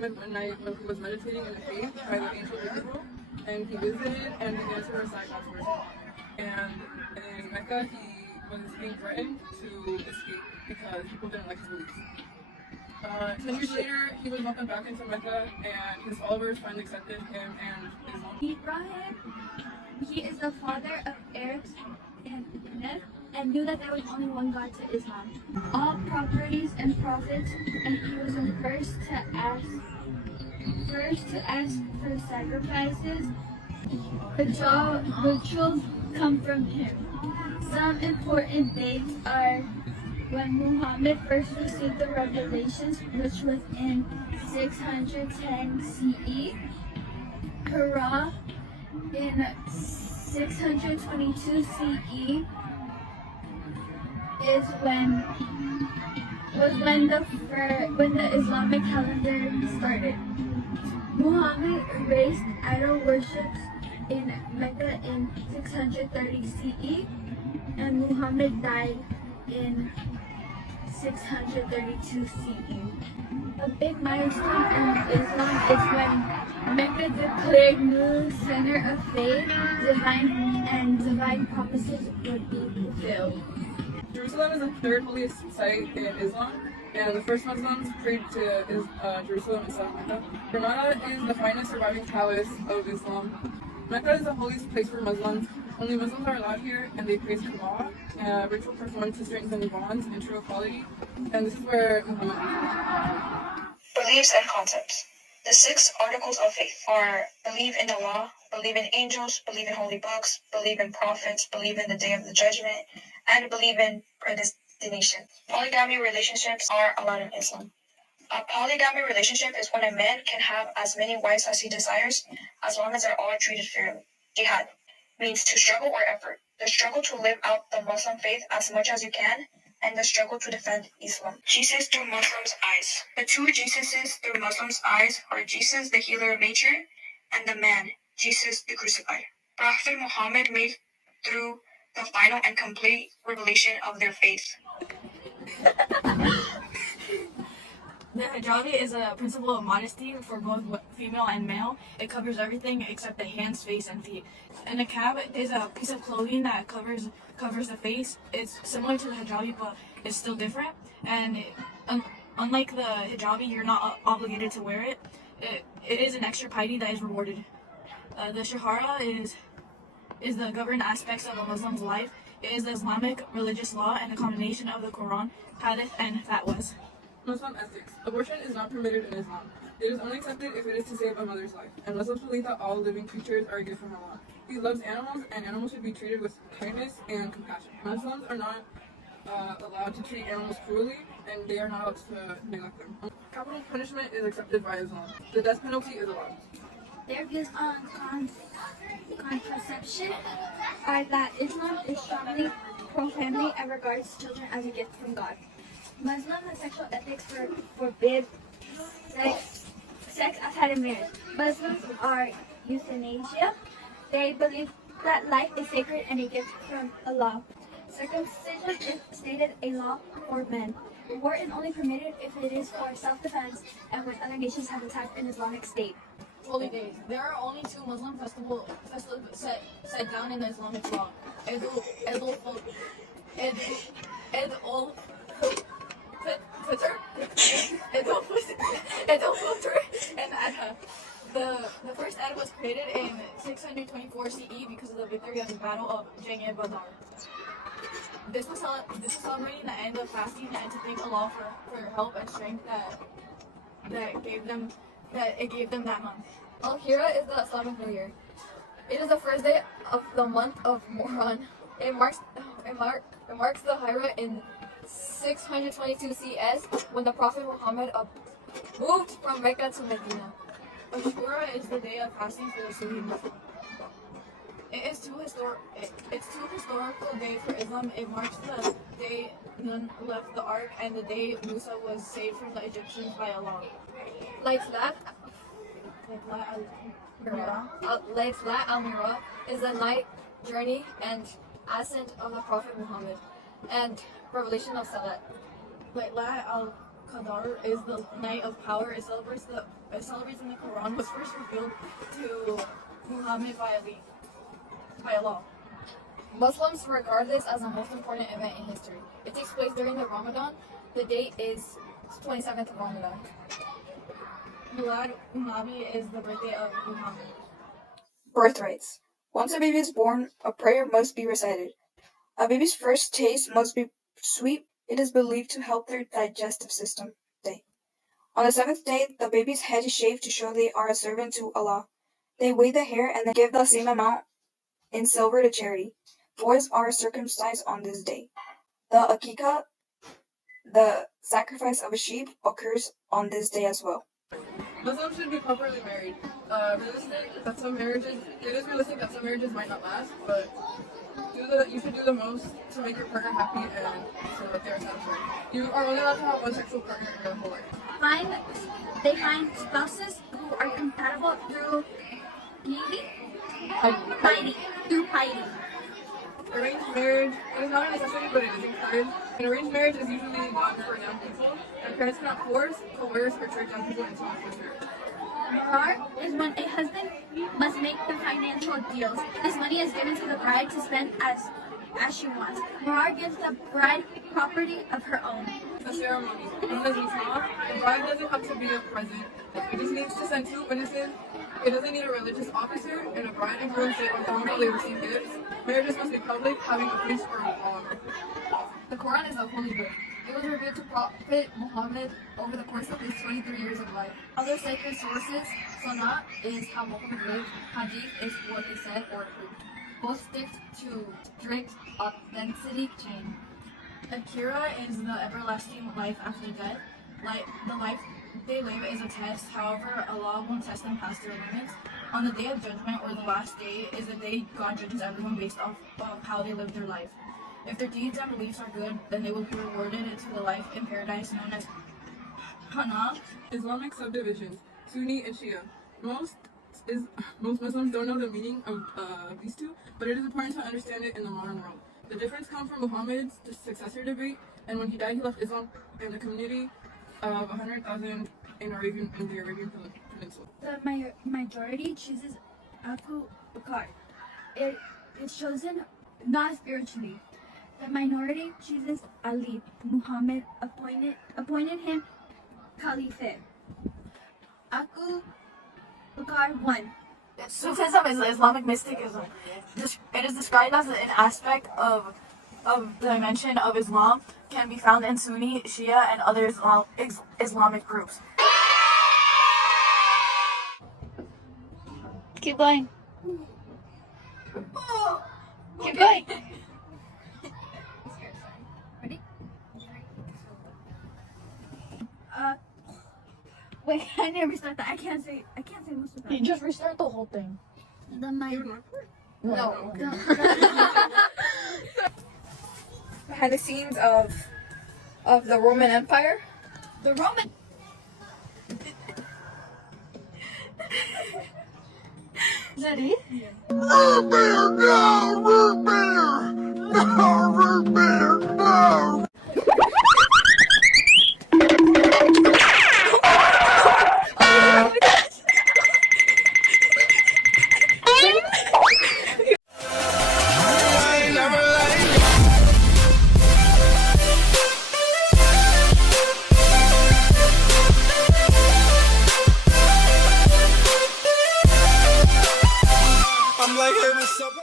Muhammad one night when he was meditating in the cave by the ancient river, and he visited and began to recite God's words. And in Mecca, he was being threatened to escape because people didn't like his beliefs. 10 years later, he was welcomed back into Mecca, and his followers finally accepted him and Islam. Ibrahim, he is the father of Arabs and Hanif, and knew that there was only one God to Islam. All prophets and prophets, and he was the first to ask for sacrifices. Rituals come from him. Some important dates are when Muhammad first received the revelations, which was in 610 CE, Hira in 622 CE when the Islamic calendar started. Muhammad erased idol worships in Mecca in 630 CE, and Muhammad died in 632 CE. A big milestone in Islam is when Mecca declared new center of faith, divine promises would be fulfilled. Jerusalem is the third holiest site in Islam, and the first Muslims prayed to Jerusalem instead of Mecca. Granada is the finest surviving palace of Islam. Mecca is the holiest place for Muslims. Only Muslims are allowed here, and they praise Kaaba, a ritual performed to strengthen bonds and true equality. And this is where Muhammad. Beliefs and concepts. The 6 articles of faith are believe in Allah, believe in angels, believe in holy books, believe in prophets, believe in the day of the judgment, and believe in predestination. Polygamy relationships are allowed in Islam. A polygamy relationship is when a man can have as many wives as he desires, as long as they're all treated fairly. Jihad means to struggle or effort. The struggle to live out the Muslim faith as much as you can, and the struggle to defend Islam. Jesus through Muslims' eyes. The 2 Jesuses through Muslims' eyes are Jesus, the healer of nature, and the man, Jesus the crucified. Prophet Muhammad made through the final and complete revelation of their faith. The hijabi is a principle of modesty for both female and male. It covers everything except the hands, face, and feet. And a niqab is a piece of clothing that covers the face. It's similar to the hijabi, but it's still different. And unlike the hijabi, you're not obligated to wear it. It is an extra piety that is rewarded. The shahara is the governed aspects of a Muslim's life. It is the Islamic religious law and a combination of the Quran, Hadith, and fatwas. Muslim ethics. Abortion is not permitted in Islam. It is only accepted if it is to save a mother's life, and Muslims believe that all living creatures are a gift from Allah. He loves animals, and animals should be treated with kindness and compassion. Muslims are not allowed to treat animals cruelly, and they are not allowed to neglect them. Capital punishment is accepted by Islam. The death penalty is allowed. Their views on contraception are that Islam is strongly pro-family and regards children as a gift from God. Muslim and sexual ethics forbid sex outside of marriage. Muslims are euthanasia. They believe that life is sacred and a gift from Allah. Circumcision is stated a law for men. War is only permitted if it is for self-defense and when other nations have attacked an Islamic state. Holy days. There are only 2 Muslim festivals set down in the Islamic law. Eid al-Fitr and Adha. The first Eid was created in 624 CE because of the victory of the Battle of Jang-e-Badr. This was celebrating the end of fasting and to thank Allah for help and strength that it gave them that month. Al-Hira is the Islamic New Year. It is the first day of the month of Muharram. It marks the Hijra in 622 CS when the Prophet Muhammad moved from Mecca to Medina. Ashura is the day of fasting for the Sunni Muslims. It's two historical days for Islam. It marks the day Nun left the Ark and the day Musa was saved from the Egyptians by Allah. Laylat al-Mira is the night journey and ascent of the Prophet Muhammad and revelation of Salat. Laylat Qadr is the night of power. It celebrates in the Quran was first revealed to Muhammad by Allah. Muslims regard this as the most important event in history. It takes place during the Ramadan. The date is 27th of Ramadan. Milad Nabi is the birthday of Muhammad. Birth rites. Once a baby is born, a prayer must be recited. A baby's first taste must be sweet. It is believed to help their digestive system. On the seventh day, the baby's head is shaved to show they are a servant to Allah. They weigh the hair and then give the same amount in silver to charity. Boys are circumcised on this day. The Akikah, the sacrifice of a sheep, occurs on this day as well. Muslims should be properly married. It is realistic that some marriages might not last, but you should do the most to make your partner happy and so that they're satisfied. You are only allowed to have one sexual partner in your whole life. They find spouses who are compatible through piety. Arranged marriage, it is not a necessity, but it is encouraged. An arranged marriage is usually done for young people, and parents cannot force, coerce, or trick young people into a future. Mahar is when a husband must make the financial deals. This money is given to the bride to spend as she wants. Mahar gives the bride property of her own. The ceremony, known as nikah, the bride doesn't have to be present. It just needs to send 2 witnesses. It doesn't need a religious officer, and a bride and groom sit on the while they receive gifts. Marriages must be public, having a priest or The Quran is a holy book. It was revealed to Prophet Muhammad over the course of his 23 years of life. Other sacred sources, Sunnah is how Muhammad lived, Hadith is what he said or approved. Both stick to strict authenticity chain. Akira is the everlasting life after death. The life they live is a test. However, Allah won't test them past their limits. On the day of judgment, or the last day, is the day God judges everyone based off of how they live their life. If their deeds and beliefs are good, then they will be rewarded into the life in paradise known as Hana. Islamic subdivisions, Sunni and Shia. Most Muslims don't know the meaning of these two, but it is important to understand it in the modern world. The difference comes from Muhammad's successor debate, and when he died, he left Islam in the community of 100,000 in the Arabian Peninsula. The majority chooses Abu Bakr. It is chosen not spiritually. The minority chooses Ali. Muhammad appointed him caliphate. Abu Bakr won. Sufism is Islamic mysticism. It is described as an aspect of the dimension of Islam, can be found in Sunni, Shia, and other Islamic groups. Keep going. Keep going. Ready? Wait, I never restart that. I can't say most of that. You just restart the whole thing. No. Behind the scenes of the Roman Empire. The Roman. Ready? Root beer, no! Root beer! No! Root beer, no! I'm like, hey, what's up?